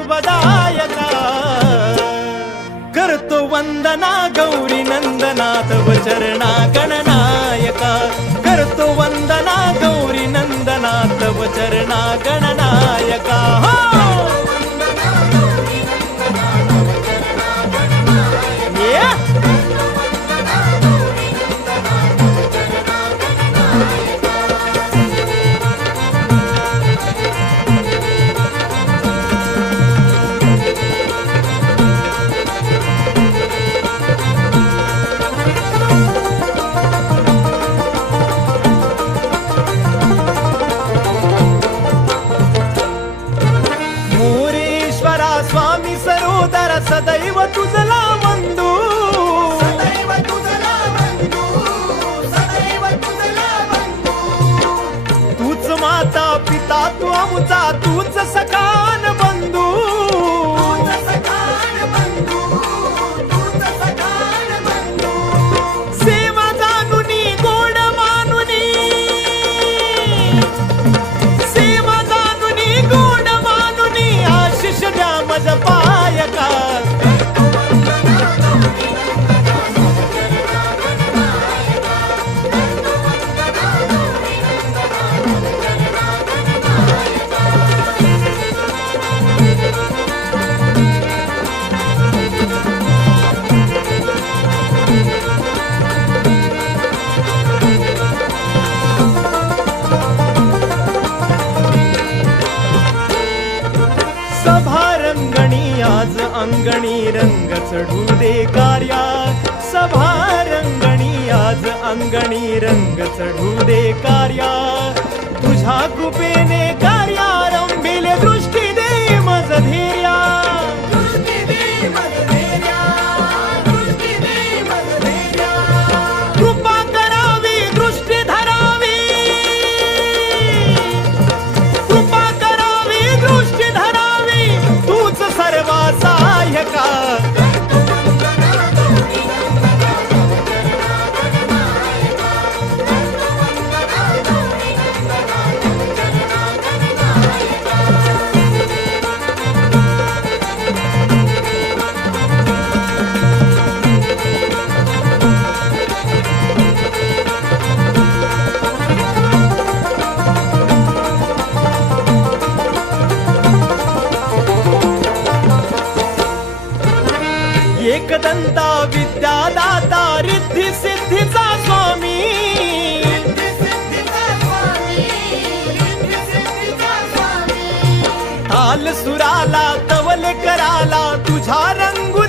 शुभदायका करतो वंदना गौरी नंदना तव चरणा गणनायका करतो वंदना गौरी नंदना तव चरणा गणनायका स्वामी सरोदर सदैव तुझला वंदू सदैव तुझला वंदू सदैव तुझला वंदू तूच माता पिता तू आमचा तूच सखान बंधू तूच सखान बंधू तूच सखान बंधू सेवा जानुनी गोड मानुनी सेवा जानुनी गोड मानुनी आशिष द्या मज पायका सभारंगणी आज अंगणी रंग चढू दे कार्या सभारंगणी आज अंगणी रंग चढू दे कार्या तुझ्या कृपेने कार्यारंभिले दृष्टी दे मज धैर्या दृष्टी दे मज धैर्या दृष्टी दे मज धैर्या कृपा करावी दृष्टी धरावी कृपा करावी दृष्टी धरावी तूच सर्वा सहाय्यका एकदंता विद्यादाता रिद्धी सिद्धीचा स्वामी ताल सुराला तवल कराला तुझा रंगू